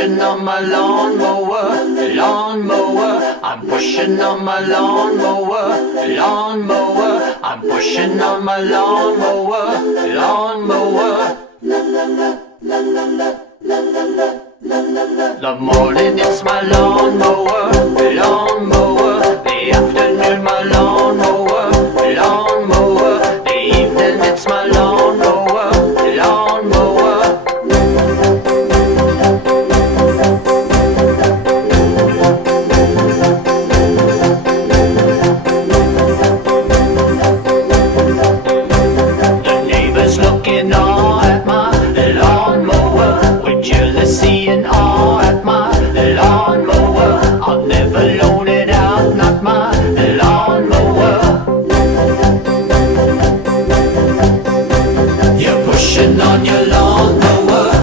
pushing on my lawnmower, lawnmower. I'm pushing on my lawnmower, lawnmower. I'm pushing on my lawnmower, lawnmower. The morning it's my lawnmower, lawnmower. The afternoon my lawnmower, lawnmower. The evening it's my lawnmower, lawnmower. The neighbors looking all at my lawnmower with jealousy and awe at my lawnmower. I'll never loan it out, not my lawnmower. You're pushing on your lawnmower.